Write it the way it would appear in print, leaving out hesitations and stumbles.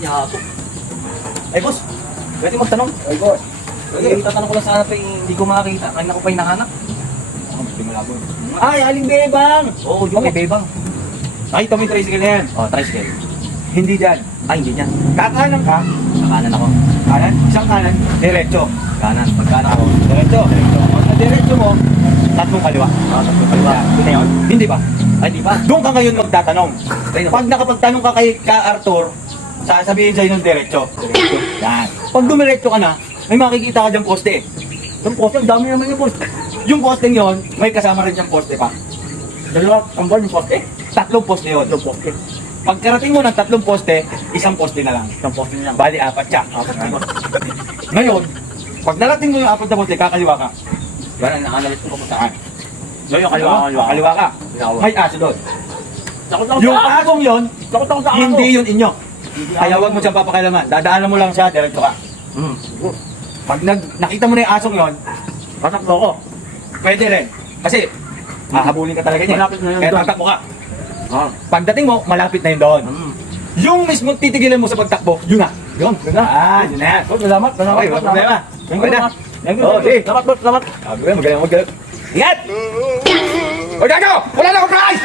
Yaso. Ay, boss. Pwede magtanong? Ay, boss. Pwede, tatanong ko lang sana pa hindi ko makakita. Kanina ko pa hinahanap. Hindi malabo. Ay, aling bebang! Oo, yung may bebang. Nakita mo yung tricycle na yan? Oh, tricycle. Hindi dyan. Ay, hindi niyan. Kakanan ka. Kakanan ako. Kanan? Isang kanan. Diretso. Kanan. Pagkanan ako. Diretso. Pag sa diretso mo, tatlong kaliwa. Tatlong kaliwa. Yun na yun? Hindi ba? Ay, di ba? Doon ka ngayon magtatanong. Ayun. Pag nakapagtanong ka kay Ka Arthur, sasabihin sa'yo ng diretso. Diretso. Yan. Pag dumiretso ka na, may makikita ka dyan poste eh. Yung poste, ang dami naman yung poste. Yung posteng yon, may kasama rin dyan poste pa. Dalawa, tambal yung poste. Tatlong poste yun. Yung poste. Pagkarating mo ng tatlong poste, isang poste na lang. Yung poste niya. Bali, apat siya. Apat na yun. Ngayon, pag narating mo yung apat na poste, kakaliwa ka. Yan ang nakaanalit ko kung saan. So, yung Kaliwa, kaliwa. Kaliwa ka. Kaliwa. May aso doon. Takot Yung asong yon, Takot ako sa ako. hindi yun inyo. Kaya wag mo siyang papakailaman. Dadaanan mo lang siya, diretso ka. Hmm. Pag nakita mo na yung asong yon, Tatakbo ko. pwede rin. Kasi, hahabulin ka talaga niya. Malapit na yun Kaya doon. tatakbo ka. Ah. Pagdating mo, malapit na yun doon. Hmm. Yung mismo titigilan mo sa pagtakbo, yun na. Yun, yun na. Yun na yan. Boss, salamat. Salamat. Okay, wala problema. Thank Okay you, na. boss. Thank you. Oh, sige. Salamat, boss. Salamat. Magaling. Ingat! O, gago! Wala na akong prize!